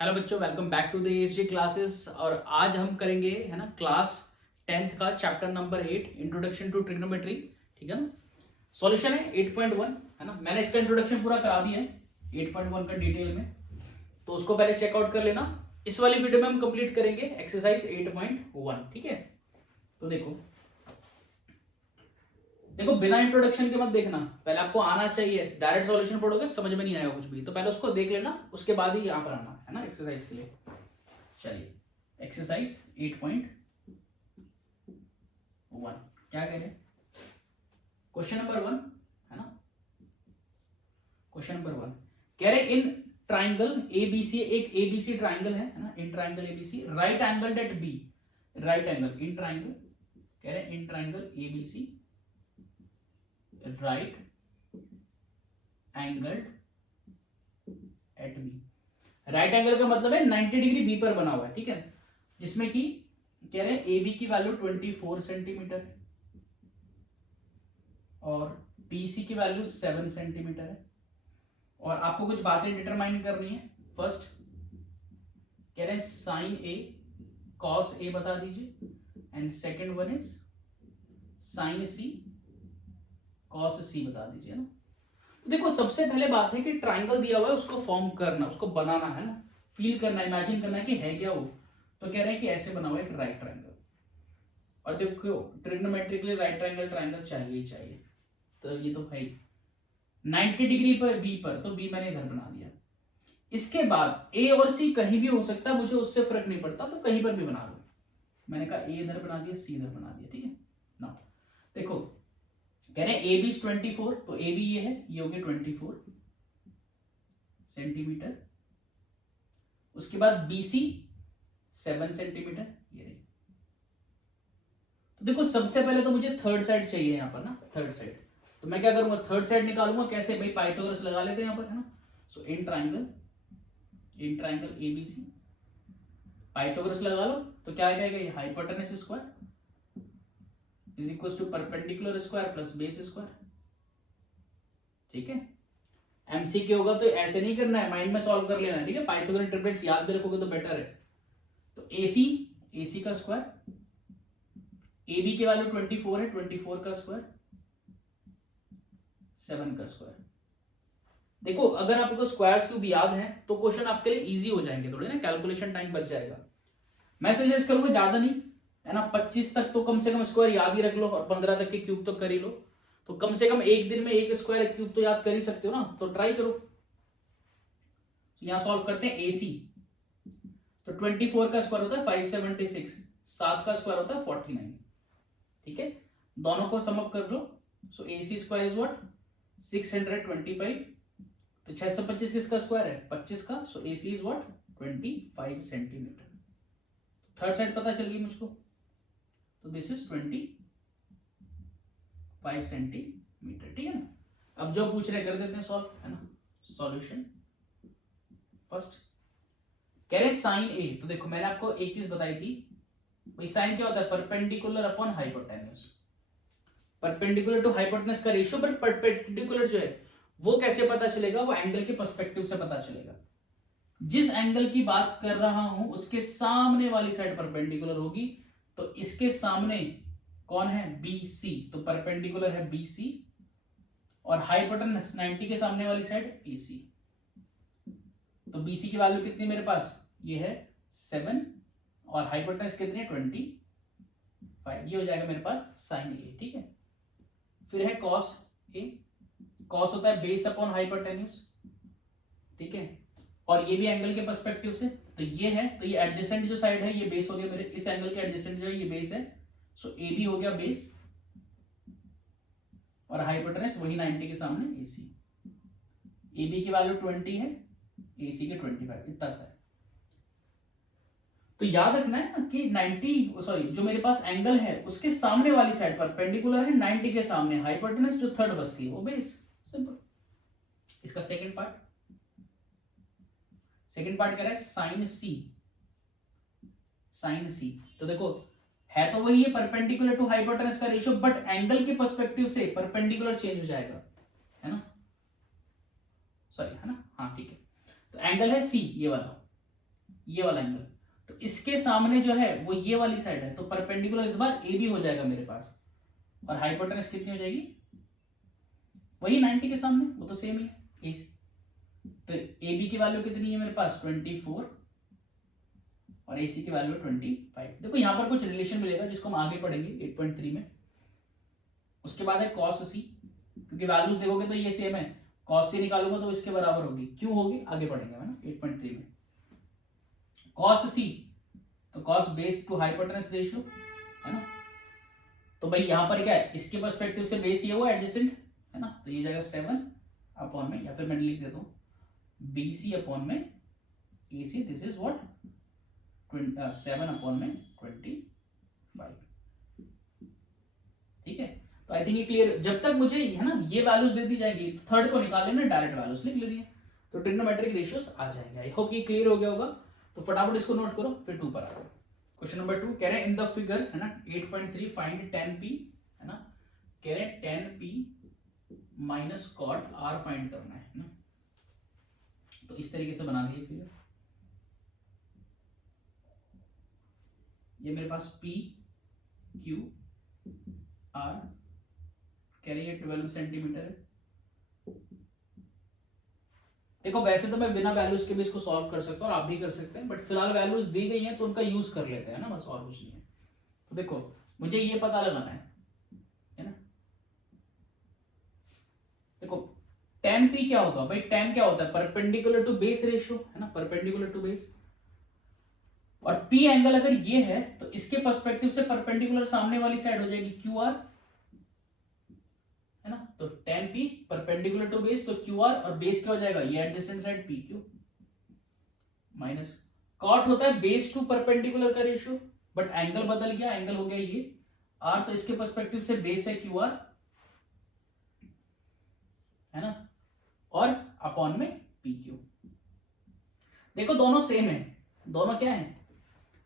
Hello बच्चों, welcome back to the ESG classes. और आज हम करेंगे है ना क्लास 10th का chapter number 8 introduction to trigonometry. ठीक है ना। सॉल्यूशन है 8.1 है ना। मैंने इसका इंट्रोडक्शन पूरा करा दिया है 8.1 का डिटेल में, तो उसको पहले चेकआउट कर लेना। इस वाली वीडियो में हम कंप्लीट करेंगे एक्सरसाइज 8.1। ठीक है, तो देखो देखो बिना इंट्रोडक्शन के मत देखना, पहले आपको आना चाहिए। डायरेक्ट सॉल्यूशन पढ़ोगे समझ में नहीं आएगा कुछ भी, तो पहले उसको देख लेना, उसके बाद ही यहाँ पर आना है ना एक्सरसाइज के लिए। चलिए एक्सरसाइज 8.1 क्या कह रहे हैं, क्वेश्चन नंबर 1 है ना। क्वेश्चन नंबर 1 कह रहे इन ट्राइंगल एबीसी, एक एबीसी ट्राइंगल है ना। In triangle A B C right angle at B, right angle in triangle, कह रहे in triangle A B C right angle at B. Right angle का मतलब है 90 डिग्री बी पर बना हुआ है। ठीक है, जिसमें कि कह रहे हैं ए बी की वैल्यू 24 सेंटीमीटर है और BC की वैल्यू 7 सेंटीमीटर है। और आपको कुछ बातें डिटरमाइन करनी है। फर्स्ट कह रहे हैं साइन ए कॉस ए बता दीजिए, and second one is sine C cos C बता दीजिए ना। तो देखो सबसे पहले बात है कि ट्राइंगल दिया हुआ है, उसको फॉर्म करना, उसको बनाना है ना, फील करना, इमेजिन करना है कि है क्या वो। तो कह रहे हैं कि ऐसे बना हुआ है एक राइट ट्राइंगल, और देखो ट्रिग्नोमेट्रिकली राइट ट्राइंगल ट्राइंगल चाहिए ही चाहिए। तो ये तो भाई 90 डिग्री पर बी पर, तो बी मैंने इधर बना दिया। इसके बाद ए और सी कहीं भी हो सकता है, मुझे उससे फर्क नहीं पड़ता, तो कहीं पर भी बना दो। मैंने कहा ए इधर बना दिया, सी इधर बना दिया। ठीक है ना। देखो कह रहे हैं ए बी 24, तो ए बी ये है, ये हो गया 24 सेंटीमीटर। उसके बाद BC 7 सेंटीमीटर, ये रही। तो देखो सबसे पहले तो मुझे थर्ड साइड चाहिए यहाँ पर ना, थर्ड साइड। तो मैं क्या करूंगा, थर्ड साइड निकालूंगा कैसे भाई, पाइथागोरस लगा लेते हैं यहाँ पर है ना। So in triangle ABC Pythagoras लगा लो, तो क्या आएगा, ये hypotenuse square is equal to perpendicular square plus base square. ठीक है, MCQ होगा तो ऐसे नहीं करना है, माइंड में सॉल्व कर लेना है। ठीक है, पाइथागोरस ट्रिपलेट्स याद भी रखोगे तो बेटर है। तो AC का स्क्वायर, AB की वैल्यू 24 है, 24 का स्क्वायर 7 का स्क्वायर। देखो अगर आपको स्क्वायर्स क्यूब याद है तो क्वेश्चन आपके लिए इजी हो जाएंगे थोड़े ना, कैलकुलेशन टाइम बच जाएगा। मैं सजेस्ट करूंगा ज्यादा नहीं है ना, 25 तक तो कम से कम स्क्वायर याद ही रख लो, और 15 तक के क्यूब तो कर ही लो। तो कम से कम एक दिन में एक स्क्वायर एक क्यूब तो याद कर ही सकते हो ना, तो ट्राई करो। यहां सॉल्व करते हैं AC, तो 24 का स्क्वायर होता है 576, 7 का स्क्वायर होता है 49। ठीक है, दोनों को सम अप कर लो। सो AC स्क्वायर इज व्हाट 625, तो 625 किसका स्क्वायर है 25 का। सो AC is what 25 centimetre. Third side पता चल गई मुझको, तो दिस इज 25 सेंटीमीटर। ठीक है ना। अब जो पूछ रहे कर देते हैं सॉल्व है ना। सॉल्यूशन फर्स्ट कह रहे साइन ए, तो देखो मैंने आपको एक चीज बताई थी भाई, साइन क्या होता है perpendicular upon hypotenuse. Perpendicular to hypotenuse का रेशियो, पर परपेंडिकुलर जो है वो कैसे पता चलेगा, वो एंगल के पर्सपेक्टिव से पता चलेगा। जिस एंगल की बात कर रहा हूं उसके सामने वाली साइड परपेंडिकुलर होगी, तो इसके सामने कौन है BC, तो परपेंडिकुलर है BC, और हाइपोटेन्यूज 90 के सामने वाली साइड AC। तो BC की वैल्यू कितनी मेरे पास, ये है 7, और हाइपोटेन्यूज कितनी है 25, ये हो जाएगा मेरे पास साइन ए। ठीक है, फिर है कॉस ए, कॉस होता है बेस अपॉन हाइपोटेन्यूज। ठीक है, और ये भी एंगल के पर्सपेक्टिव से, तो ये है, तो ये एडजेसेंट जो साइड है ये बेस हो गया मेरे, इस एंगल के एडजेसेंट जो है ये बेस है। सो AB हो गया बेस, और हाइपोटेन्यूज वही 90 के सामने AC। AB की वैल्यू 20 है, AC के 25, इतना सा है। तो याद रखना है ना कि 90 सॉरी जो मेरे पास एंगल है उसके सामने वाली साइड परपेंडिकुलर है 90 के सामने, हाइपोटेन्यूज जो थर्ड बसती है वो बेस। सिंपल। इसका सेकंड पार्ट क्या है साइन C, साइन C। तो देखो है तो वही है परपेंडिकुलर टू हाइपोटेन्यूज का रेशियो, बट एंगल के पर्सपेक्टिव से परपेंडिकुलर चेंज हो जाएगा है ना, सॉरी है ना, हाँ ठीक है। तो एंगल है C ये वाला, ये वाला एंगल, तो इसके सामने जो है वो ये वाली साइड है, तो परपेंडिकुलर इस बार ए बी हो जाएगा मेरे पास, और हाइपोटेनस कितनी हो जाएगी, वही 90 के सामने, वो तो सेम ही है ए सी। तो ए बी की वैल्यू कितनी है मेरे पास 24 और ए सी की वैल्यू 25। देखो यहाँ पर कुछ रिलेशन मिलेगा जिसको हम आगे पढ़ेंगे 8.3 में। उसके बाद है कॉस सी, क्योंकि वैल्यूज देखोगे तो ये सेम है, कॉस सी निकालूंगा तो इसके बराबर होगी, क्यों होगी आगे पढ़ेंगे है ना 8.3 में। कॉस सी तो cos base to hypotenuse ratio है ना, तो भाई यहां पर क्या है, इसके पर्सपेक्टिव से बेस ये हुआ एडजेसेंट है ना, तो ये जाएगा 7 अपॉन में, या फिर मैंने लिख देता हूं BC अपॉन में AC, this is what 7 upon में 25। ठीक है, तो आई थिंक ये क्लियर, जब तक मुझे है ना ये वैल्यूज दे दी जाएंगी तो थर्ड को निकाल लेना, डायरेक्ट वैल्यूज लिख लेनी है, तो ट्रिग्नोमेट्रिक रेशियोज आ जाएंगे। आई होप ये क्लियर हो गया होगा, तो फटाफट इसको नोट करो, फिर 2 पर आ जाओ। क्वेश्चन नंबर 2 कह रहे हैं इन द फिगर है ना 8.3 फाइंड 10p है ना, कह रहे हैं 10p minus cot r find करना है ना, तो इस तरीके से बना दिए फिगर, ये मेरे पास p q r कह रही है 12 सेंटीमीटर है। देखो वैसे तो मैं बिना वैल्यूज के भी इसको सॉल्व कर सकता हूँ और आप भी कर सकते हैं, बट फिलहाल वैल्यूज दी गई हैं तो उनका यूज कर लेते हैं ना, बस और कुछ नहीं है। तो देखो मुझे ये पता लगाना है ना, देखो tan p क्या होगा भाई, tan क्या होता है परपेंडिकुलर टू बेस रेशियो है ना, परपेंडिकुलर टू बेस, और p एंगल अगर ये है तो इसके पर्सपेक्टिव से परपेंडिकुलर सामने वाली साइड हो जाएगी QR है ना, तो tan p perpendicular to base, तो QR और बेस क्या हो जाएगा, ये adjacent side PQ, minus cot होता है बेस टू परपेंडिकुलर का रेशियो, बट एंगल बदल गया, एंगल हो गया ये R, तो इसके पर्सपेक्टिव से बेस है QR है ना, और अपॉन में PQ। देखो दोनों सेम है, दोनों क्या है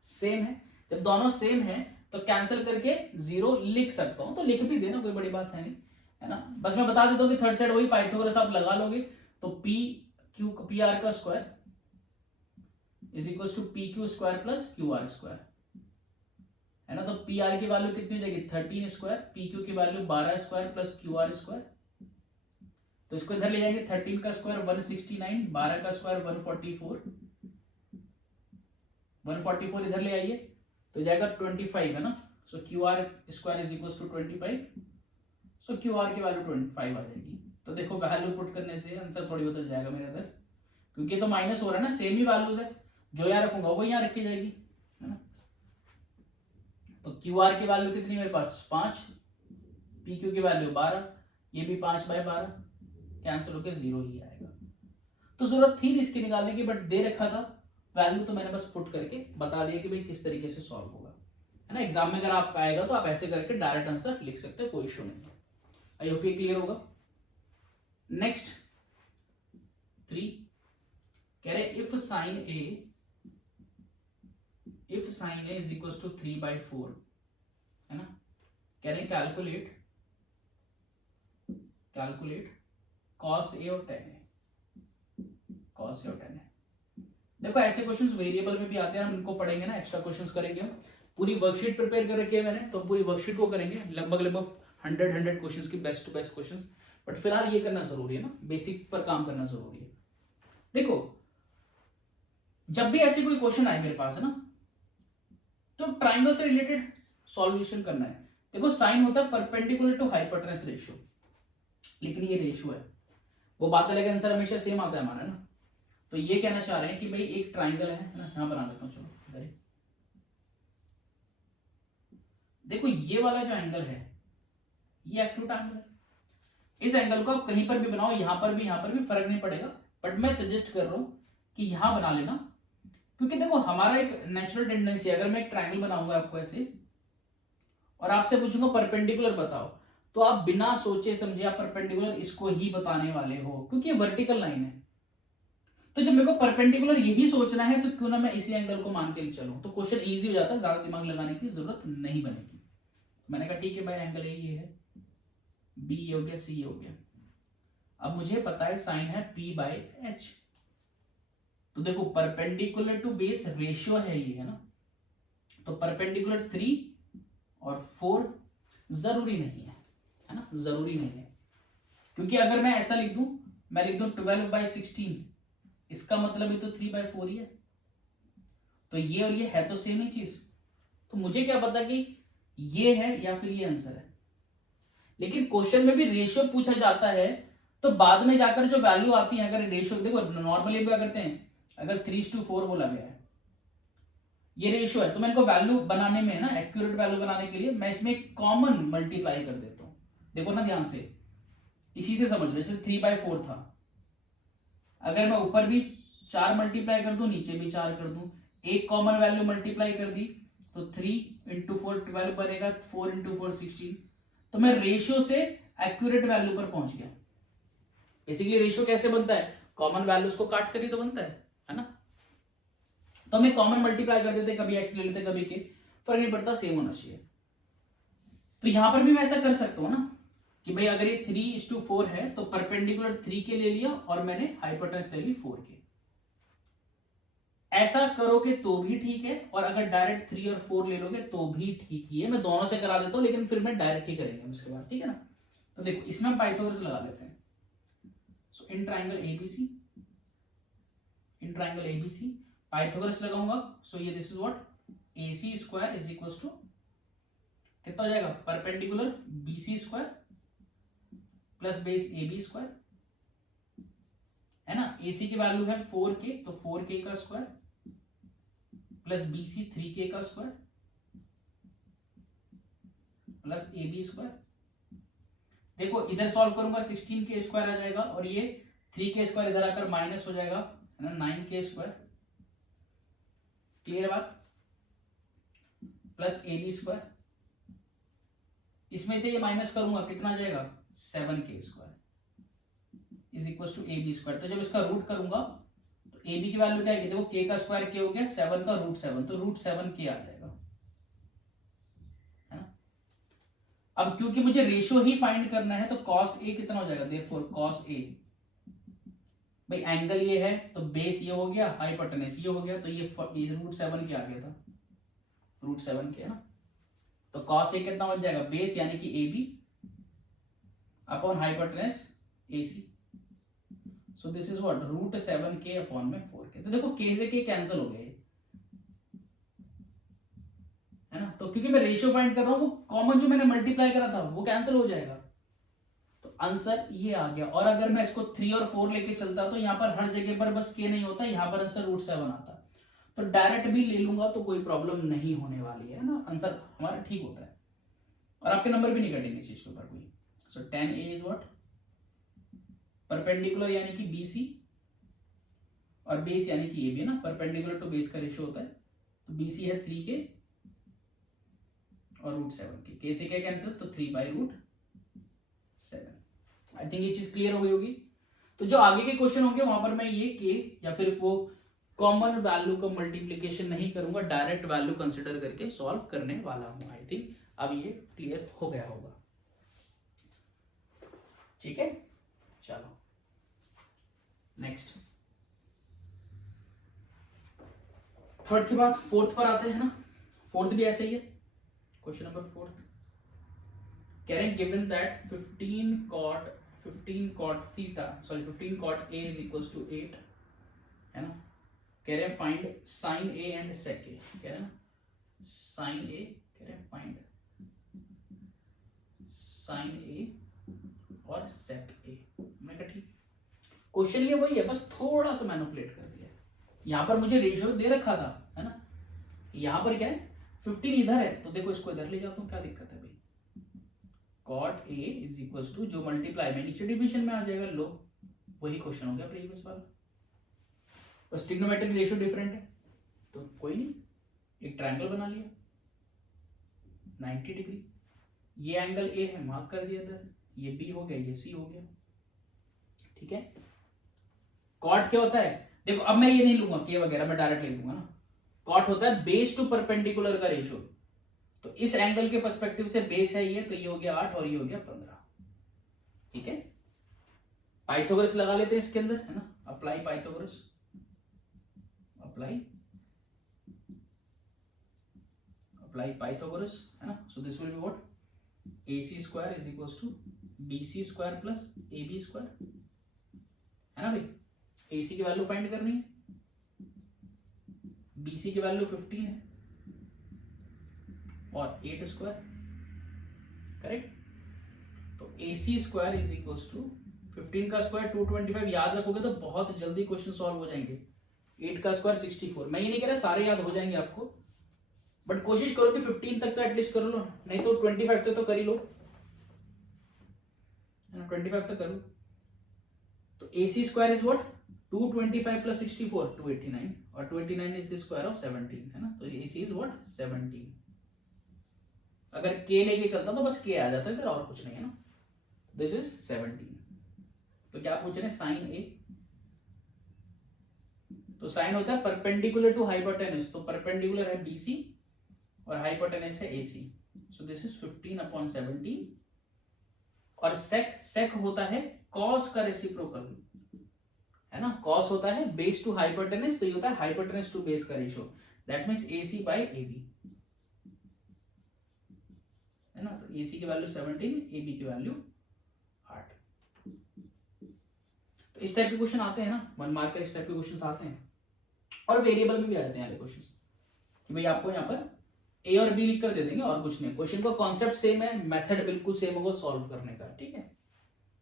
सेम है, जब दोनों सेम है तो कैंसिल करके 0 लिख सकता हूं, तो लिख भी देना, कोई बड़ी बात है नहीं है ना, बस मैं बता देता हूं कि थर्ड साइड वही पाइथागोरस आप लगा लोगे, तो पी आर का square is equal to PQ square plus QR square है ना, तो पी आर की वैल्यू कितनी हो जाएगी 13 स्क्वायर, PQ की value 12 square plus QR square, तो इसको इधर ले जाएंगे 13 का स्क्वायर 169, 12 का स्क्वायर 144 इधर ले आइए तो जाएगा 25 है ना, so QR square is equal to 25, so QR की वैल्यू 25 आ जाएगी। तो देखो वैल्यू पुट करने से आंसर थोड़ी बदल जाएगा मेरे इधर, क्योंकि तो माइनस हो रहा है ना, सेम ही वैल्यूज है, जो यहाँ रखूंगा वो यहाँ रखी जाएगी है ना, तो QR की वैल्यू कितनी मेरे पास 5, PQ की वैल्यू 12, ये भी 5/12 कैंसिल होकर 0 ही आएगा। तो जरूरत थी इसकी निकालने की, बट दे रखा था वैल्यू, तो मैंने बस पुट करके बता दिया कि भाई किस तरीके से सॉल्व होगा है ना। एग्जाम में अगर आप आएगा तो आप ऐसे करके डायरेक्ट आंसर लिख सकते हो, कोई इशू नहीं है। आई होप ये क्लियर होगा। नेक्स्ट 3 कह रहे if sine A is equal to 3/4 है ना, कह रहे कैलकुलेट cos A और tan A। देखो ऐसे क्वेश्चंस वेरिएबल में भी आते हैं, हम इनको पढ़ेंगे ना, एक्स्ट्रा क्वेश्चंस करेंगे हम, पूरी वर्कशीट प्रिपेयर कर रखी है मैंने, तो पूरी वर्कशीट को करेंगे, लगभग 100 क्वेश्चंस की best to best questions, but फिलहाल ये करना जरूरी है ना, बेसिक पर काम करना जरूरी है। देखो जब भी ऐसे कोई क्वेश्चन आए मेरे पास है ना, तो ट्राइंगल से रिलेटेड सॉल्यूशन करना है। देखो साइन होता है परपेंडिकुलर टू हाइपोटेनस रेशियो, लेकिन ये रेशियो है, वो बात अलग है, आंसर हमेशा सेम आता है हमारा ना। तो ये कहना चाह रहे हैं कि भाई एक ट्राइंगल है ना, यहां बना देता हूं, चलो इधर देखो ये वाला जो एंगल है ये एक्यूट एंगल है, इस एंगल को आप कहीं पर भी बनाओ, यहां पर भी फर्क नहीं पड़ेगा, बट मैं सजेस्ट कर रहा हूं कि यहां बना लेना, क्योंकि देखो हमारा एक नेचुरल टेंडेंसी है, अगर मैं एक ट्राइंगल बनाऊंगा आपको ऐसे और आपसे पूछूंगा परपेंडिकुलर बताओ, तो आप बिना सोचे समझे आप परपेंडिकुलर इसको ही बताने वाले हो, क्योंकि ये वर्टिकल लाइन है। तो जब मेरे को परपेंडिकुलर यही सोचना है तो क्यों ना मैं इसी एंगल को मान के चलूं, तो क्वेश्चन इजी हो जाता है, ज्यादा दिमाग लगाने की जरूरत नहीं बनेगी। मैंने कहा ठीक है भाई एंगल ये है, बी ये हो गया, सी ये हो गया, अब मुझे पता है साइन है P/H तो देखो परपेंडिकुलर टू बेस रेशियो है ये, है ना, तो परपेंडिकुलर 3 और 4 जरूरी नहीं है ना, जरूरी नहीं है, क्योंकि अगर मैं ऐसा लिख दूं, मैं लिख दूं 12/16, इसका मतलब ये तो 3/4 ही है, तो ये और ये है तो सेम ही चीज, तो मुझे क्या पता कि ये है या फिर ये आंसर है। लेकिन क्वेश्चन में भी रेशियो पूछा जाता है, तो बाद में जाकर जो वैल्यू आती है, अगर रेशियो देखो नॉर्मली क्या करते हैं, अगर 3:4 बोला गया है, ये रेशियो है, तो मैं इनको वैल्यू बनाने में ना, एक्यूरेट वैल्यू बनाने के लिए मैं इसमें कॉमन मल्टीप्लाई कर देता हूं। देखो ना ध्यान से, इसी से समझ लो, जैसे 3/4 था, अगर मैं ऊपर भी 4 मल्टीप्लाई कर दूं, नीचे भी 4 कर दूं, एक कॉमन वैल्यू मल्टीप्लाई कर दी, तो 3 × 4 12 बनेगा, 4 × 4 16, तो मैं रेशियो से एक्यूरेट वैल्यू पर पहुंच गया। बेसिकली रेशियो कैसे बनता है, कॉमन वैल्यूज को काट कर ही तो बनता है ना, तो हमें कॉमन मल्टीप्लाई कर देते, कभी एक्स ले लेते कभी के, फर्क नहीं पड़ता, सेम होना चाहिए। तो यहां पर भी मैं ऐसा कर सकता हूं ना कि भाई अगर ये 3:4 है तो परपेंडिकुलर 3 के ले लिया और मैंने हाइपोटेनस ले ली 4 के, ऐसा करोगे तो भी ठीक है, और अगर डायरेक्ट 3 और 4 ले लोगे तो भी ठीक ही है। मैं दोनों से करा देता हूं, लेकिन फिर मैं डायरेक्ट ही करेंगे उसके बाद, ठीक है ना। तो देखो इसमें हम पाइथागोरस लगा लेते हैं। So in triangle ABC, in triangle ABC Pythagoras लगाऊंगा, सो ये this is what, AC square is equal to कितना हो जाएगा, perpendicular BC square plus base AB square, है ना। AC की वैल्यू है 4K, तो 4K का स्क्वायर प्लस BC 3K का स्क्वायर प्लस AB स्क्वायर। देखो इधर सॉल्व करूंगा 16K स्क्वायर आ जाएगा, और ये 3K स्क्वायर इधर आकर माइनस हो जाएगा, है ना, 9K स्क्वायर। क्लियर बात, प्लस AB स्क्वायर, इसमें से ये माइनस करूंगा, कितना आ जाएगा, 7K square is equal to AB square. तो जब इसका रूट करूंगा तो AB की वैल्यू क्या है, देखो K का स्क्वायर K हो गया, 7 का √7, तो √7K आ जाएगा, है ना। अब क्योंकि मुझे रेशियो ही फाइंड करना है, तो cos A कितना हो जाएगा, देयरफॉर cos A, भाई एंगल ये है तो बेस ये हो गया, हाइपोटेनस ये हो गया, तो ये √7K आ गया था, √7K, है ना। तो cos A कितना हो जाएगा, बेस यानी कि AB upon hypotenuse AC, so this is what, √7K upon में 4K। तो देखो K से K कैंसिल हो गए, है ना, तो क्योंकि मैं रेशियो फाइंड कर रहा हूं, वो कॉमन जो मैंने मल्टीप्लाई करा था वो कैंसिल हो जाएगा, तो आंसर ये आ गया। और अगर मैं इसको 3 और 4 लेके चलता तो यहाँ पर हर जगह पर बस K नहीं होता, यहाँ पर आंसर √7 आता, तो डायरेक्ट भी ले लूंगा तो कोई प्रॉब्लम नहीं होने वाली है ना, आंसर हमारा ठीक होता है, और आपके नंबर भी नहीं कटेंगे इस चीज के ऊपर कोई। सो 10A इज व्हाट, परपेंडिकुलर यानी कि BC और बेस यानी कि AB, है ना, परपेंडिकुलर टू बेस का रेशियो होता है, तो BC है 3K और √7K, K से K कैंसिल, तो 3/√7। आई थिंक ये चीज क्लियर हो गई होगी। तो जो आगे के क्वेश्चन होंगे वहां पर मैं ये K या फिर वो कॉमन वैल्यू का मल्टीप्लीकेशन नहीं करूंगा, डायरेक्ट वैल्यू कंसिडर करके सॉल्व करने वाला हूं। आई थिंक अब ये क्लियर हो गया होगा, ठीक है। चलो नेक्स्ट, थर्ड के बाद फोर्थ पर आते हैं ना, फोर्थ भी ऐसे ही है, क्वेश्चन नंबर 4 कह रहे हैं given that 15 cot A is equals to 8, है ना, कह रहे हैं find sin A and sec A, कह रहे हैं ना sin A, कह रहे हैं फाइंड sin A और sec A। मैं कहा ठीक, क्वेश्चन ये वही है, बस थोड़ा सा मैनिपुलेट कर दिया। यहां पर मुझे रेशियो दे रखा था, है ना, यहां पर क्या है 15 इधर है, तो देखो इसको इधर ले जाता हूं, क्या दिक्कत है भाई, cot A is equal to जो मल्टीप्लाई में नीचे डिवीजन में आ जाएगा, लो वही क्वेश्चन हो गया प्रीवियस वाला, बस ट्रिग्नोमेट्रिक रेशियो डिफरेंट है, तो कोई नहीं, एक ट्रायंगल बना लिया 90 डिग्री, ये एंगल A है, मार्क कर दिया इधर, ये B हो गया, ये C हो गया, ठीक है। कॉट क्या होता है, देखो अब मैं ये नहीं लूंगा K वगैरह, मैं डायरेक्ट लिख दूंगा ना, कॉट होता है बेस टू परपेंडिकुलर का रेशियो, तो इस एंगल के पर्सपेक्टिव से बेस है ये, तो ये हो गया 8 और ये हो गया 15, ठीक है। पाइथागोरस लगा लेते हैं इसके अंदर, है ना, अप्लाई पाइथागोरस, अप्लाई पाइथागोरस, है ना. So this will be what, AC square is equals to BC square plus AB square, है ना भाई. AC की वैल्यू फाइंड करनी है, BC की वैल्यू 15 है और 8 स्क्वायर, करेक्ट. तो AC square is equals to 15 का स्क्वायर 225, याद रखोगे तो बहुत जल्दी क्वेश्चन सॉल्व हो जाएंगे. 8 का स्क्वायर 64. मैं ये नहीं कह रहा सारे याद हो जाएंगे आपको, बट कोशिश करो कि 15 तक तो एटलीस्ट कर लो, नहीं तो 25 तक तो कर ही लो, 25 तक करो. तो AC square is what, 225 plus 64 289, और 289 इज द स्क्वायर ऑफ 17, है ना. तो AC इज व्हाट 17. अगर K लेके चलता तो बस K आ जाता है, और कुछ नहीं है ना. This is 17. तो क्या पूछ रहे हैं, साइन A. तो साइन होता है परपेंडिकुलर टू हाइपोटेनस, तो परपेंडिकुलर है BC और हाइपोटेनस है AC. So this is 15/17. और सेक होता है कॉस का रेसिप्रोकल, है ना. कॉस होता है बेस टू हाइपोटेनस, तो ये होता है हाइपोटेनस टू बेस का ratio. That means AC by AB, है ना. तो AC की वैल्यू 17, AB की वैल्यू 8. तो इस टाइप के क्वेश्चन आते हैं ना, 1 मार्क का इस टाइप के क्वेश्चंस आते हैं. और वेरिएबल में भी आ जाते हैं क्वेश्चंस कि भाई आपको यहाँ पर A और B लिख कर दे देंगे और कुछ नहीं. क्वेश्चन का कॉन्सेप्ट सेम है, मेथड बिल्कुल सेम होगा सॉल्व करने का, ठीक है.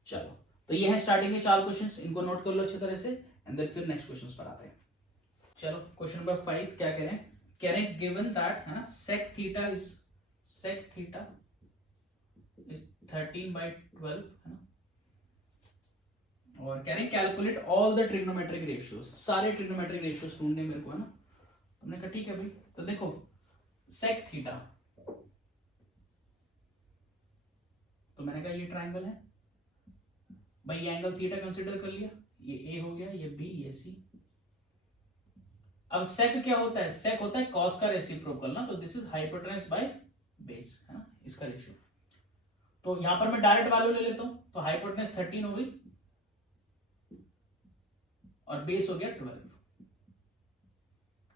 चलो, तो ये है स्टार्टिंग के 4 क्वेश्चंस, इनको नोट कर लो अच्छी तरह से, एंड देन फिर नेक्स्ट क्वेश्चंस पर आते हैं. चलो, क्वेश्चन नंबर 5 क्या कह रहे हैं, कह रहे हैं गिवन दैट, है ना, sec थीटा इज 13/12, है ना. और कह रहे हैं calculate all the trigonometric ratios, सारे ट्रिग्नोमेट्रिक रेशियोज ढूंढने मेरे को, है ना. तुमने कहा ठीक है भाई. तो देखो sec थीटा, तो मैंने कहा ये ट्रायंगल है भाई, ये एंगल थीटा कंसीडर कर लिया, ये A हो गया, ये B, ये C. अब sec क्या होता है, sec होता है cos का रेसिप्रोकल ना, तो this is hypotenuse by base, है ना, इसका रेशियो. तो यहां पर मैं डायरेक्ट वैल्यू ले लेता हूं, तो हाइपोटेनस 13 हो गई और बेस हो गया 12,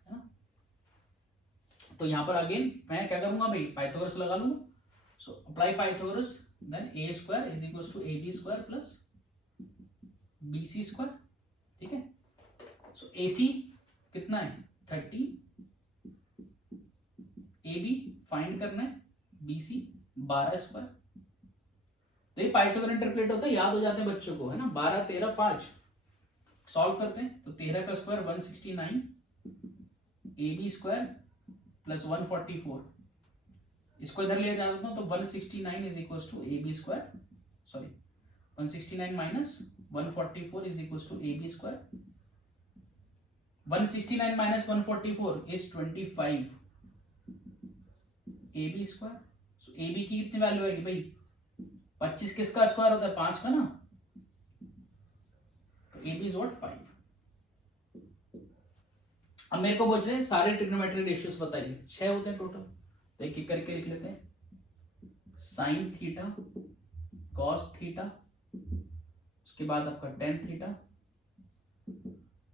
है ना. तो यहां पर अगेन मैं क्या करूंगा भाई, पाइथागोरस लगा लूंगा. So apply Pythagoras, then A square is equals to AB square plus BC square, ठीक है. सो AC कितना है 30, AB फाइंड करना है, BC 12 स्क्वायर. तो ये पाइथागोरस इंटरप्रेट होता है, याद हो जाते हैं बच्चों को, है ना. 12 13 5 सॉल्व करते हैं, तो 13 का स्क्वायर 169, AB स्क्वायर प्लस 144, इसको इधर ले जाता हूं, तो 169 is equals to AB square, sorry 169 minus 144 is equals to AB square. 169 minus 144 is 25 AB square. So AB की कितनी वैल्यू आएगी भाई, 25 किसका स्क्वायर होता है, 5 का ना, तो AB इज व्हाट 5. अब मेरे को पूछ रहे हैं सारे ट्रिग्नोमेट्रिक रेशियोज बताइए, 6 होते हैं टोटल, तो एक एक करके लिख लेते हैं. साइन थीटा, कॉस थीटा, उसके बाद आपका टेन थीटा,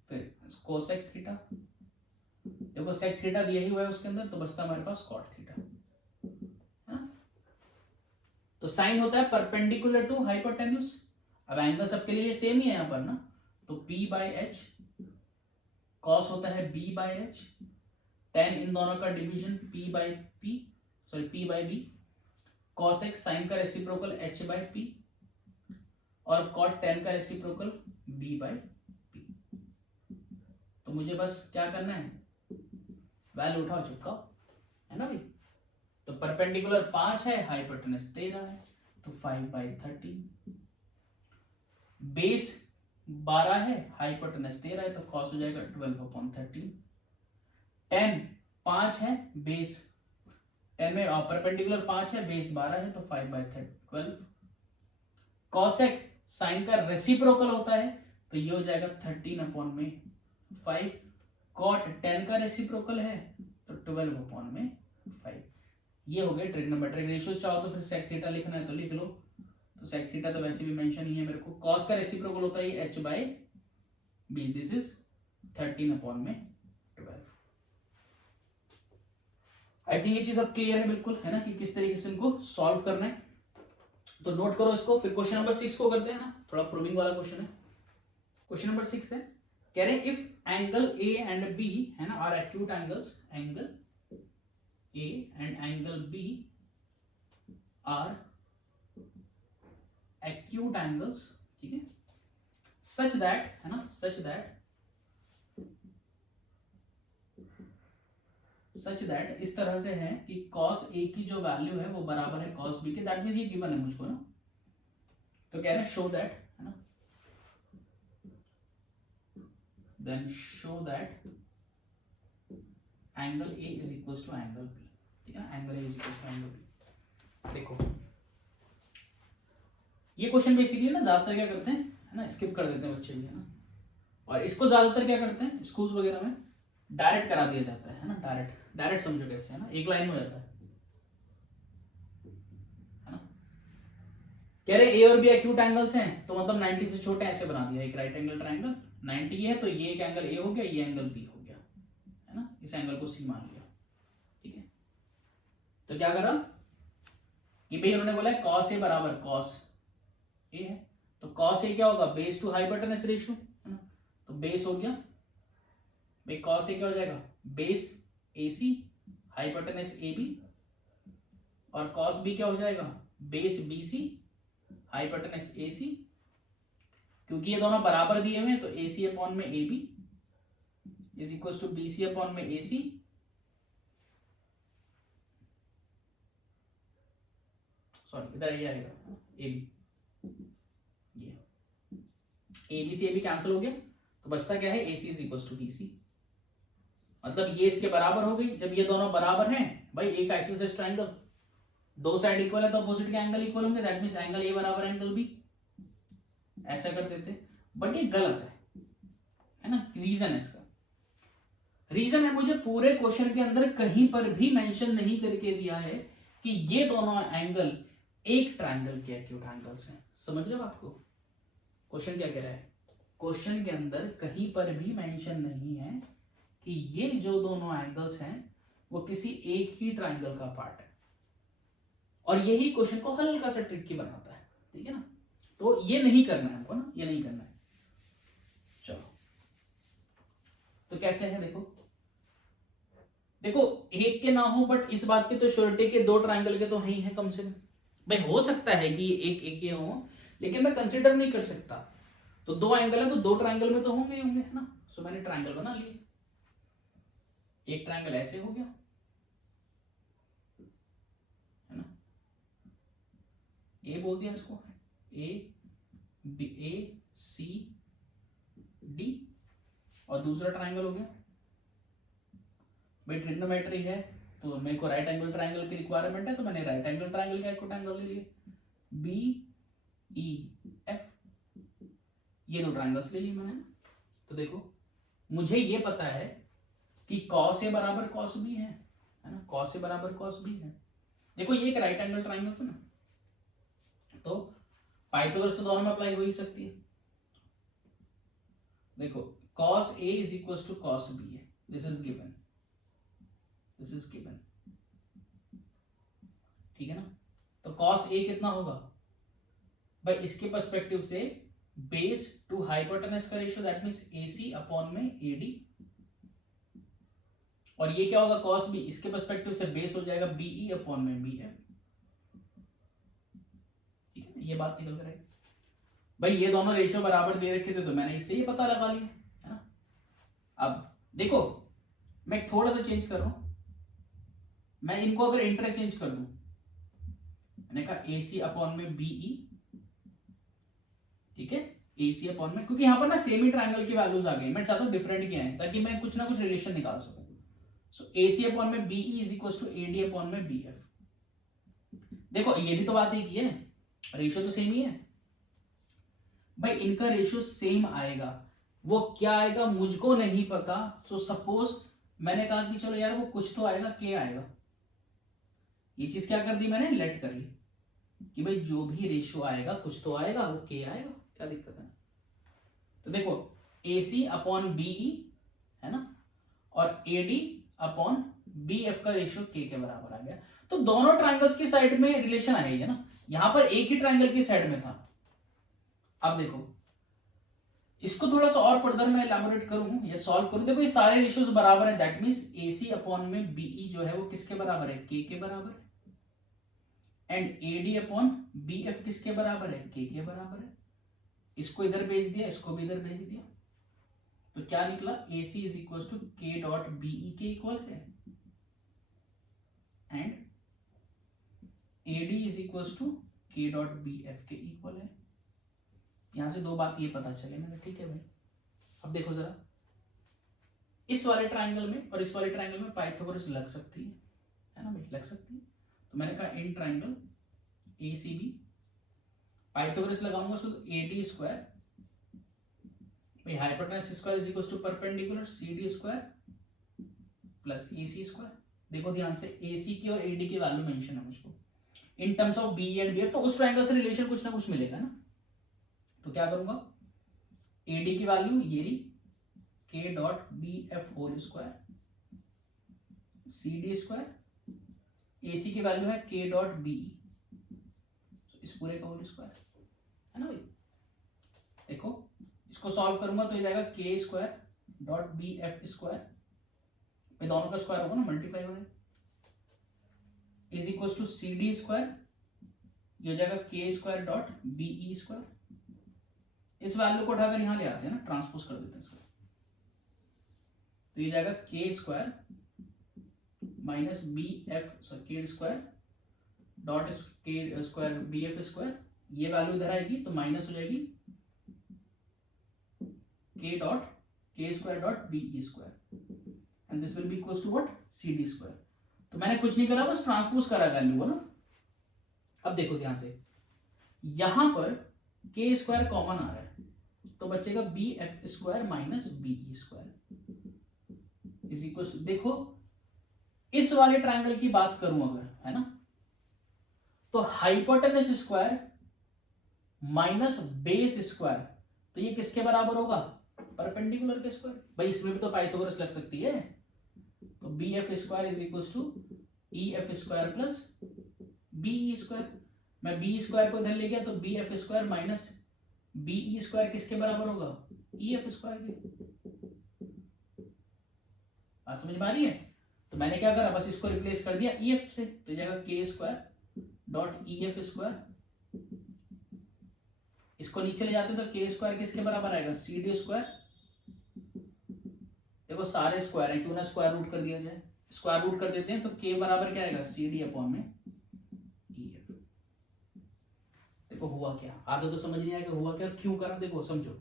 फिर कोसेक थीटा. देखो सेक थीटा दिया ही हुआ है उसके अंदर, तो बचता हमारे पास कॉट थीटा. तो साइन होता है परपेंडिकुलर टू हाइपोटेन्यूज. अब एंगल सबके लिए सेम ही है यहाँ पर ना, तो P बाय एच. कॉस होता है B बाय एच. टेन इन दोनों का division P by P, sorry P by B. Cosec sine का रेसिप्रोकल H बाय P, और कॉट टेन का रेसिप्रोकल B बाय P. तो मुझे बस क्या करना है, वैल्यू उठाओ चिपकाओ, है ना भाई. तो परपेंडिकुलर 5 है, हाइपोटेनस 13 है, तो 5/13. बेस 12 है, हाइपोटेनस 13 है, तो कॉस हो जाएगा 12/13. टेन 5 है, बेस 10 में परपेंडिकुलर 5 है, बेस 12 है, तो 5/12. कॉसेक साइन का रेसिप्रोकल होता है, तो ये हो जाएगा 13/5. कॉट 10 का रेसिप्रोकल है, तो 12/5. ये हो गए ट्रिग्नोमेट्रिक रेशियोज. चाहो तो फिर सेक थीटा लिखना है तो लिख लो, तो सेक थीटा तो वैसे भी मेंशन ही है मेरे को. कॉस का रेसिप्रोकल होता है H by B, this is 13/12. I think ये चीज अब क्लियर है बिल्कुल, है ना, कि किस तरीके से इनको सॉल्व करना है। तो नोट करो इसको। फिर क्वेश्चन नंबर 6 को करते हैं ना, थोड़ा प्रूविंग वाला क्वेश्चन है। क्वेश्चन नंबर 6 है, कह रहे हैं if angle A and B, है ना, are acute angles, angle A and angle B are acute angles, ठीक है, सच दैट, है ना, सच दैट इस तरह से है कि cos A की जो वैल्यू है वो बराबर है cos B के। दैट मींस ये गिवन है मुझको ना, तो कह रहे हैं शो दैट, है ना, then show that angle A is equal to angle B, ठीक है ना, angle A is equal to angle B। देखो ये क्वेश्चन बेसिकली ना ज्यादातर क्या करते हैं, है ना, स्किप कर देते हैं बच्चे भी, है ना, और इसको ज्यादातर क्या करते हैं स्कूल्स वगैरह में डायरेक्ट करा दिया जाता है ना, डायरेक्ट समझो कैसे, है ना, एक लाइन में हो जाता है ना। कह रहे ए और बी एक्यूट एंगल्स हैं, तो मतलब 90 से छोटे ऐसे बना दिया, एक राइट एंगल ट्रायंगल 90 है, तो ये एक एंगल ए हो गया, ये एंगल बी हो गया, है ना, इस एंगल को सी मान लिया, ठीक है। तो क्या करा कि भाई उन्होंने बोला है cos ए बराबर cos ए है, तो cos ए क्या होगा, बेस टू हाइपोटेनस रेशियो, है ना, तो बेस हो गया भाई cos ए क्या हो जाएगा, बेस AC हाइपोटेनस AB, और cos B क्या हो जाएगा, बेस BC हाइपोटेनस AC। क्योंकि ये दोनों बराबर दिए हुए हैं तो AC अपॉन में AB is equal to BC upon में AC, सॉरी इधर ये आएगा AB, ये AB से AB कैंसिल हो गया, तो बचता क्या है, AC is equal to BC। मतलब ये इसके बराबर हो गई। जब ये दोनों बराबर हैं भाई, एक आइसोसेलेस ट्रायंगल, दो साइड इक्वल है तो अपोजिट के एंगल इक्वल होंगे, दैट मींस एंगल ए बराबर एंगल बी, ऐसा कर देते। बट ये गलत है ना। रीजन है इसका, रीजन है मुझे पूरे क्वेश्चन के अंदर कहीं पर भी मेंशन नहीं करके दिया है कि ये दोनों एंगल एक ट्रायंगल के एक्यूट एंगल्स हैं। समझ रहे हो बात को? क्वेश्चन क्या कह रहा है, क्वेश्चन के अंदर कहीं पर भी मेंशन नहीं है कि ये जो दोनों एंगल्स हैं वो किसी एक ही ट्रायंगल का पार्ट है, और यही क्वेश्चन को हल्का सा ट्रिकी बनाता है, ठीक है ना। तो ये नहीं करना है हमको ना, ये नहीं करना है। चलो तो कैसे है, देखो एक के ना हो, बट इस बात की तो श्योरिटी के दो ट्रायंगल के तो है ही है कम से कम। भाई हो सकता है कि एक एक ये हो, लेकिन मैं कंसीडर नहीं कर सकता। तो दो एंगल है तो दो ट्रायंगल में तो होंगे ही होंगे, है ना। सो मैंने ट्रायंगल बना लिए, एक ट्रायंगल ऐसे हो गया, है ना, ए बोल दिया इसको, ए सी डी, और दूसरा ट्रायंगल हो गया भाई ट्रिग्नोमेट्री है तो मेरे को राइट एंगल ट्रायंगल की रिक्वायरमेंट है, तो मैंने राइट एंगल ट्रायंगल का एक्यूट एंगल ले लिए, बी ई एफ, ये दो ट्रायंगल्स ले लिए मैंने। तो देखो मुझे ये पता है कि cos A बराबर cos B है ना, cos A बराबर cos B है। देखो ये एक राइट एंगल ट्रायंगल है ना, तो पाइथागोरस तो दोनों में अप्लाई हो ही सकती है। देखो cos A is equal to cos B है, दिस इज गिवन, ठीक है ना। तो cos A कितना होगा भाई, इसके पर्सपेक्टिव से बेस टू हाइपोटेनस का ratio, that means AC upon में AD, और ये क्या होगा cos B, इसके पर्सपेक्टिव से बेस हो जाएगा BE अपॉन में BF, ठीक है। ये बात निकल कर आएगी भाई, ये दोनों रेशियो बराबर दे रखे थे तो मैंने इससे ये पता लगा लिया, है ना। अब देखो मैं थोड़ा सा चेंज कर रहा हूं, मैं इनको अगर इंटरचेंज कर दूं, मैंने कहा AC अपॉन में BE, ठीक है, AC अपॉन में, क्योंकि यहां पर ना सेम ही ट्रायंगल की वैल्यूज आ गई, मैं चाहता हूं डिफरेंट क्या है ताकि मैं कुछ ना कुछ रिलेशन निकाल सकूं। सो AC अपॉन में BE is equal to AD upon में BF। देखो ये भी तो बात एक ही है, रेशियो तो सेम ही है भाई, इनका रेशियो सेम आएगा, वो क्या आएगा मुझको नहीं पता। सो सपोज मैंने कहा कि चलो यार वो कुछ तो आएगा, K आएगा, ये चीज क्या कर दी मैंने, लेट कर ली कि भाई जो भी रेशियो आएगा कुछ तो आएगा, वो K आएगा, क्या दिक्कत है। तो देखो AC अपॉन BE, है ना, और AD अपॉन बी एफ का रेशियो के बराबर आ गया। तो दोनों ट्राइंगल्स की साइड में रिलेशन आई है ना, यहां पर एक ही ट्राइंगल की साइड में था। अब देखो इसको थोड़ा सा और फर्दर मैं इलैबोरेट करूं या सॉल्व करूं, देखो ये सारे रेशियोज बराबर है, दैट मींस एसी अपॉन में बीई जो है वो किसके बराबर है, के बराबर है, एंड एडी अपॉन बीएफ किसके बराबर है, के बराबर है। इसको इधर भेज दिया, इसको भी इधर भेज दिया, तो क्या निकला, AC is equal to K dot B E के इक्वल है, and AD is equal to K dot BF के इक्वल है। यहां से दो बात ये पता चले मैंने, ठीक है भाई। अब देखो जरा, इस वाले ट्राइंगल में और इस वाले ट्राइंगल में पाइथागोरस लग सकती है ना भाई, लग सकती है। तो मैंने कहा इन ट्राइंगल ACB पाइथागोरस लगाऊंगा तो AD स्क्वायर भाई hypotenuse square is equal to perpendicular CD square plus AC square. देखो ध्यान से, AC की और AD की वैल्यू मेंशन है मुझको in terms of BE and BF, तो उस ट्राइंगल से रिलेशन कुछ ना कुछ मिलेगा ना। तो क्या करूंगा, AD की वैल्यू ये रही K dot BF whole square CD square, AC की वैल्यू है के डॉट BE, इस पूरे का होल स्क्वायर है ना भाई। देखो इसको सॉल्व करूंगा तो ये जाएगा K square dot BF square, दोनों का स्क्वायर होगा ना, मल्टीप्लाई होगा, is equal to CD square, ये हो जाएगा K square dot BE square. इस वैल्यू को उठाकर यहां ले आते हैं ना, ट्रांसपोज कर देते हैं इसको, तो ये जाएगा K square minus K square dot K square BF square, ये वैल्यू इधर आएगी तो माइनस हो जाएगी K square dot BE square, and this will be equal to what, CD square. तो मैंने कुछ नहीं करा, बस ट्रांसपोज करा वैल्यू को ना। अब देखो ध्यान से, यहां पर के स्क्वायर कॉमन आ रहा है तो बचेगा BF square minus BE square is equal to, देखो इस वाले ट्रायंगल की बात करूं अगर, है ना, तो hypotenuse square minus base square, तो ये किसके बराबर होगा, परपेंडिकुलर के स्क्वायर। भाई इसमें भी तो पाइथागोरस लग सकती है, तो BF square is equal to EF square plus BE square. मैं BE स्क्वायर को इधर ले गया तो BF square minus BE square किसके बराबर होगा, EF स्क्वायर के। बात समझ में आ रही है। तो मैंने क्या करा, बस इसको रिप्लेस कर दिया EF से, तो जाएगा K square dot EF square, इसको नीचे ले जाते तो के स्क्वायर किसके बराबर आएगा, CD स्क्वायर। देखो सारे स्क्वायर है, क्यों ना स्क्वायर रूट कर दिया जाए, स्क्वायर रूट कर देते हैं तो के बराबर क्या आएगा, CD अपॉन में EF। देखो हुआ क्या, आधा तो समझ नहीं आया कि हुआ क्या और क्यों करा, देखो समझो।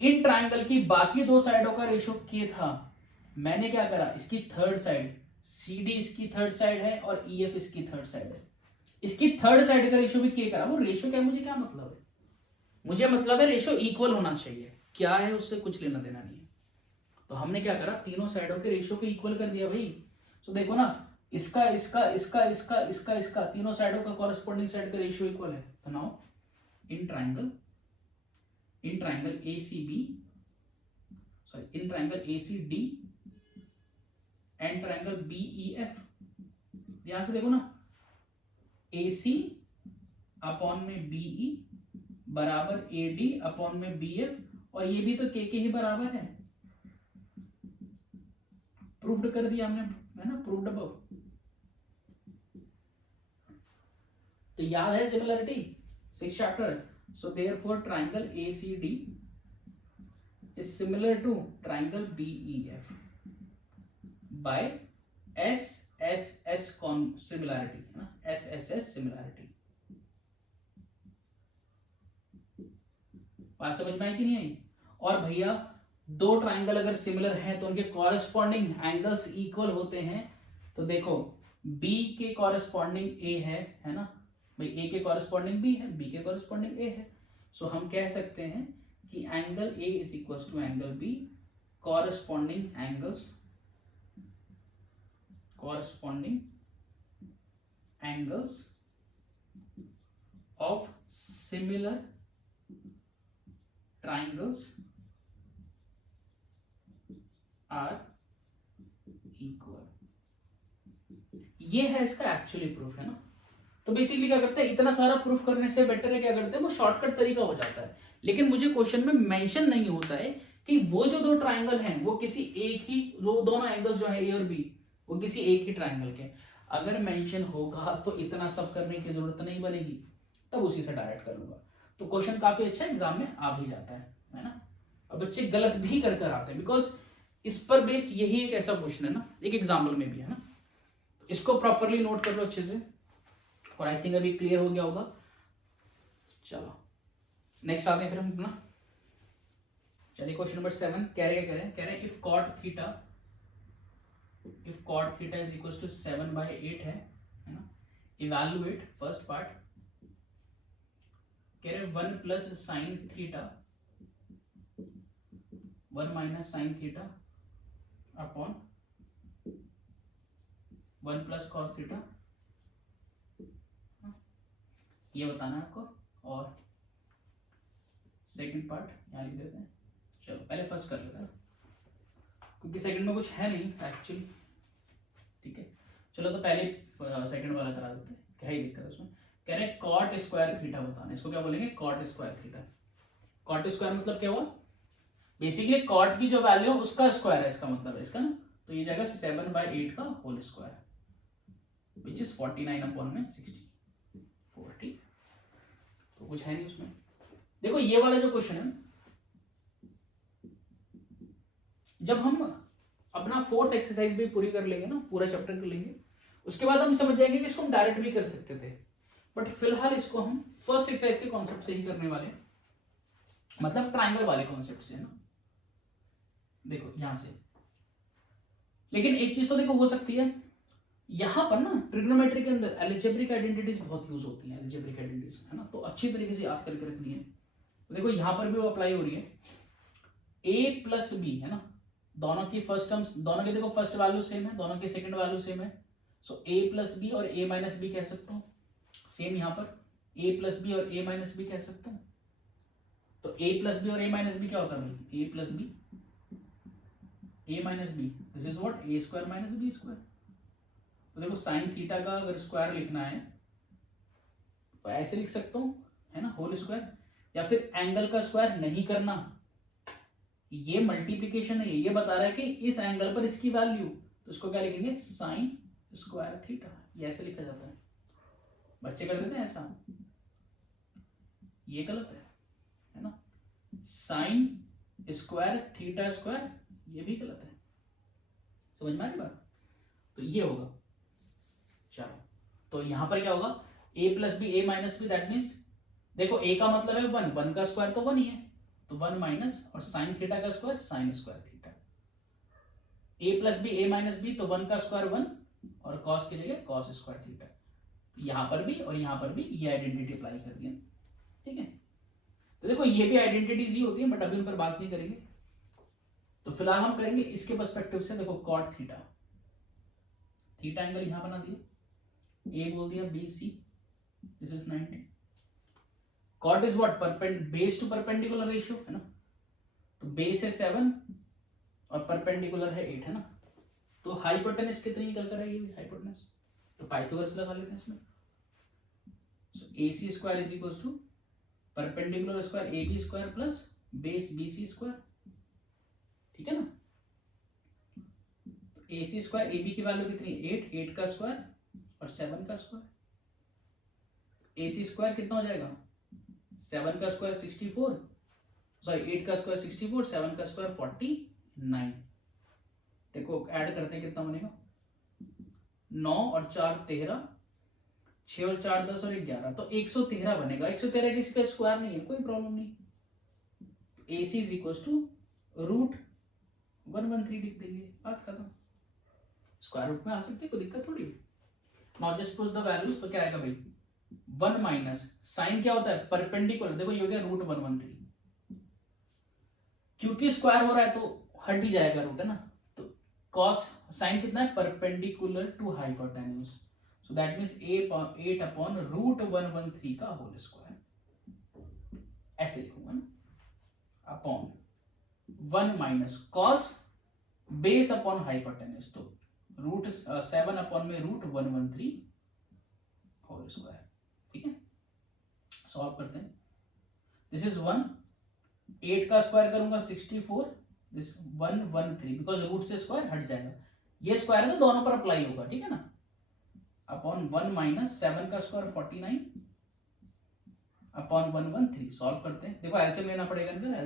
इन ट्रायंगल की बाकी दो साइडों का रेशियो के था, मैंने क्या करा, इसकी थर्ड साइड CD इसकी थर्ड साइड है और EF इसकी थर्ड साइड है, इसकी थर्ड साइड का रेशियो भी के करा। वो रेशियो क्या, मुझे क्या मतलब है, मुझे मतलब है रेशियो इक्वल होना चाहिए, क्या है उससे कुछ लेना देना नहीं है। तो हमने क्या करा, तीनों साइडों के रेशियो को इक्वल कर दिया भाई। तो देखो ना, इसका इसका इसका इसका इसका इसका तीनों साइडों का कॉरेस्पॉन्डिंग साइड का रेशियो इक्वल है। तो now in triangle ACB, sorry in triangle ACD and triangle BEF, ध्यान से देखो ना, AC अपॉन में BE बराबर AD अपॉन में BF, और ये भी तो के ही बराबर है, प्रूव्ड कर दिया हमने, है ना, प्रूव्ड अबव। तो याद है similarity, 6th chapter. So therefore triangle ACD is similar to triangle BEF by SSS similarity, है ना, SSS similarity। बात समझ में आई कि नहीं आई। और भैया दो ट्राइंगल अगर सिमिलर हैं तो उनके कॉरेस्पॉन्डिंग एंगल्स इक्वल होते हैं। तो देखो B के कॉरेस्पॉन्डिंग A है ना भाई, A के कॉरेस्पॉन्डिंग B है, B के कॉरेस्पॉन्डिंग A है। सो हम कह सकते हैं कि angle A is equal to angle B, corresponding angles of similar triangles are equal, ये है इसका एक्चुअली प्रूफ, है ना। तो बेसिकली क्या करते हैं, इतना सारा प्रूफ करने से बेटर है क्या करते हैं, वो शॉर्टकट तरीका हो जाता है। लेकिन मुझे क्वेश्चन में मेंशन नहीं होता है कि वो जो दो ट्राइंगल हैं वो किसी एक ही, वो दोनों एंगल्स जो है ए और बी वो किसी एक ही ट्राइंगल के। अगर मेंशन होगा तो इतना सब करने की जरूरत नहीं बनेगी, तब उसी से डायरेक्ट कर लूंगा। तो क्वेश्चन काफी अच्छा एग्जाम में आ भी जाता है ना। और बच्चे गलत भी कर कर आते हैं, बिकॉज इस पर बेस्ड यही एक ऐसा क्वेश्चन है ना, एक एग्जाम्पल में भी, है ना। इसको प्रॉपरली नोट कर लो अच्छे से, और आई थिंक अभी क्लियर हो गया होगा। चलो नेक्स्ट आते हैं फिर हम अपना। चलिए क्वेश्चन नंबर 7 कह रहे हैं if cot theta is equal to 7/8 है ना। इवैल्यूएट फर्स्ट पार्ट, कह रहे हैं 1 plus sine theta 1 minus sine theta upon 1 plus cos theta, ये बताना है आपको। और सेकंड पार्ट यहाँ लिख देते हैं। चलो पहले फर्स्ट कर लेते हैं, क्योंकि सेकंड में कुछ है नहीं एक्चुअली, ठीक है। चलो तो पहले सेकंड वाला करा देते हैं, क्या ही दिक्कत है उसमें। कह रहे हैं कॉट स्क्वायर थीटा बताना, इसको क्या बोलेंगे, cot square theta. Cot square मतलब क्या हुआ, बेसिकली कॉट की जो वैल्यू है उसका स्क्वायर है, इसका मतलब है इसका ना। तो ये जाएगा 7/8 का होल स्क्वायर, विच इज 49/60, 40। तो कुछ है नहीं उसमें। देखो ये वाला जो क्वेश्चन है, जब हम अपना फोर्थ एक्सरसाइज भी पूरी कर लेंगे ना, पूरा चैप्टर कर लेंगे, उसके बाद हम समझ जाएंगे कि इसको हम डायरेक्ट भी कर सकते थे, बट फिलहाल इसको हम फर्स्ट एक्सरसाइज के कॉन्सेप्ट से ही करने वाले हैं, मतलब ट्राइंगल वाले कॉन्सेप्ट से, है ना। देखो यहां से, लेकिन एक चीज तो देखो हो सकती है, यहां पर ना ट्रिग्नोमेट्री के अंदर अलजेब्रिक आइडेंटिटीज बहुत यूज होती हैं, अलजेब्रिक आइडेंटिटीज, है ना। तो अच्छी तरीके से याद करके रखनी है। तो देखो यहां पर भी वो अप्लाई हो रही है, a प्लस बी, है ना। दोनों की फर्स्ट टर्म्स, दोनों के देखो फर्स्ट वैल्यू सेम है, दोनों की सेकंड वैल्यू सेम है। सो a प्लस बी और a माइनस बी कह सकता हूं, सेम यहां पर a प्लस बी और a माइनस बी कह सकता हूं। तो a प्लस बी और a माइनस बी क्या होता है भाई, a plus B a minus B, this is what a square minus B square. तो देखो साइन थीटा का अगर स्क्वायर लिखना है तो ऐसे लिख सकता हूं, है ना, होल स्क्वायर। या फिर एंगल का स्क्वायर नहीं करना, ये मल्टीप्लीकेशन है, ये बता रहा है कि इस एंगल पर इसकी वैल्यू, तो इसको क्या लिखेंगे, साइन स्क्वायर थीटा, ये ऐसे लिखा जाता है। बच्चे कर देते हैं ऐसा, ये गलत है ना। साइन स्क्वायर थीटा स्क्वायर, ये भी गलत है। समझ में आ रही बात। तो ये होगा, चलो तो यहां पर क्या होगा, a plus B a minus B, that means देखो a का मतलब है 1, 1 का स्क्वायर तो 1 ही है, तो 1 माइनस, और साइन थीटा का square sine square theta. a plus B a minus B, तो 1 का स्क्वायर 1, और कॉस की जगह कॉस स्क्वायर थीटा। तो यहां पर भी और यहां पर भी ये आइडेंटिटी अप्लाई कर दिया, ठीक है। तो देखो ये भी आइडेंटिटीज ही होती है, बट अभी उन पर बात नहीं करेंगे। तो फिलहाल हम करेंगे इसके पर्सपेक्टिव से। देखो कॉट थीटा, थीटा एंगल यहां बना दिया, a बोल दिया B C, this is 90। Cot is what, base to perpendicular ratio, है ना। तो बेस है 7 और परपेंडिकुलर है 8, है ना। तो हाइपोटेनस कितनी निकल कर आएगी हाइपोटेनस, तो पाइथागोरस लगा लेते हैं इसमें। So AC square is equal to perpendicular square AB square plus base BC square, ठीक है ना। तो AC स्क्वायर AB की वैल्यू कितनी, 8, 8 का स्क्वायर और 7 का स्क्वायर। AC स्क्वायर कितना हो जाएगा, 7 का स्क्वायर 64, सॉरी 8 का स्क्वायर 64, 7 का स्क्वायर 49। देखो ऐड करते हैं कितना बनेगा, 9 और 4 13, 6 और 4 10 और 11, तो 113 बनेगा। 113 किसी का स्क्वायर नहीं है, कोई प्रॉब्लम नहीं। AC is equal to root 113 लिख देंगे, बात खत्म। स्क्वायर रूट में आ सकते हैं, कोई दिक्कत थोड़ी है। Now just put the values, तो क्या आएगा भाई, 1 माइनस साइन क्या होता है परपेंडिकुलर, देखो ये हो गया रूट 113, क्योंकि स्क्वायर हो रहा है तो हट ही जाएगा रूट, है ना। तो कॉस साइन कितना है, perpendicular to hypotenuse, so that means 8 upon root 113 का होल स्क्वायर, ऐसे लिखूंगा ना, upon 1 minus cos base upon hypotenuse, तो रूट 7 अपॉन में रूट 113 होल स्क्वायर। ठीक है, सॉल्व करते हैं। दिस इज 1, 8 का स्क्वायर करूंगा 64, दिस 113 बिकॉज रूट से स्क्वायर हट जाएगा, ये स्क्वायर है तो दोनों पर अप्लाई होगा। ठीक है ना, अपॉन 1 माइनस 7 का स्क्वायर 49 अपॉन 113। सॉल्व करते हैं। देखो एलसीएम लेना पड़ेगा इनका,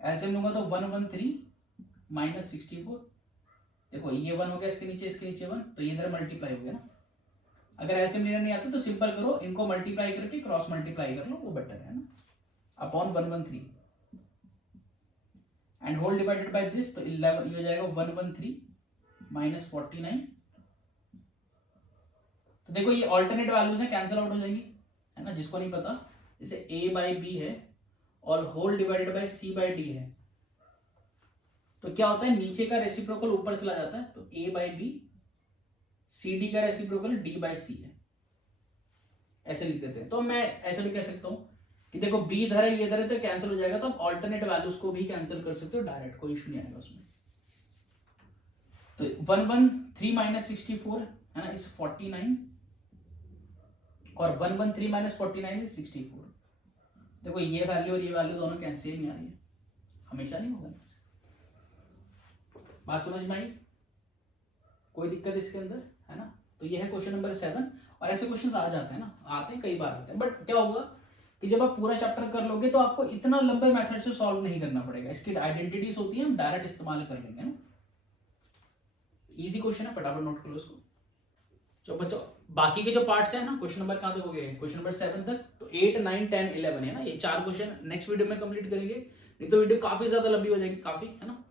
एलसीएम लूंगा तो 113 माइनस 64, देखो ये 1 हो गया, इसके नीचे 1, तो ये इधर मल्टीप्लाई हो गया ना। अगर एलसीएम लेना नहीं आता तो सिंपल करो, इनको मल्टीप्लाई करके क्रॉस मल्टीप्लाई कर लो, वो बेटर है ना, upon 113 and whole divided by this, तो 11 ये हो जाएगा 113 माइनस 49। तो देखो ये ऑल्टरनेट वैल्यूज है, कैंसिल आउट हो जाएंगी, है ना। जिसको नहीं पता, जैसे a बाई बी है और whole divided by c by D है, तो क्या होता है, नीचे का रेसिप्रोकल ऊपर चला जाता है, तो a by B, C D का रेसिप्रोकल d बाई सी है, ऐसे लिख देते हैं। तो मैं ऐसे भी कह सकता हूं कि देखो b इधर है, ये इधर है, तो कैंसिल हो जाएगा, तो आप ऑल्टरनेट वैल्यूज को भी कैंसिल कर सकते हो डायरेक्ट, कोई इशू नहीं आएगा उसमें। तो 113 माइनस 64 है ना इस 49 और 113 माइनस 49 इज 64। देखो ये वैल्यू और ये वैल्यू दोनों कैंसिल ही आ रही है, हमेशा नहीं होगा। बात समझ में आई, कोई दिक्कत इसके अंदर है ना। तो ये है क्वेश्चन नंबर 7, और ऐसे क्वेश्चंस आ जाते हैं ना, आते हैं कई बार आते हैं, बट क्या होगा कि जब आप पूरा चैप्टर कर लोगे तो आपको इतना लंबे मेथड से सॉल्व नहीं करना पड़ेगा, इसकी आइडेंटिटीज होती है, हम डायरेक्ट इस्तेमाल कर लेंगे ना। इजी क्वेश्चन है, फटाफट नोट कर लो उसको। जो बच्चों बाकी के जो पार्ट्स हैं ना, क्वेश्चन नंबर कहां तक हो गए, क्वेश्चन नंबर 7 तक, तो 8 9 10 11 है ना, ये 4 क्वेश्चन नेक्स्ट वीडियो में कंप्लीट करेंगे, नहीं तो वीडियो काफी ज्यादा लंबी हो जाएगी, काफी, है ना।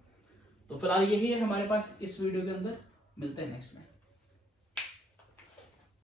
तो फिलहाल यही है हमारे पास इस वीडियो के अंदर, मिलते हैं नेक्स्ट में।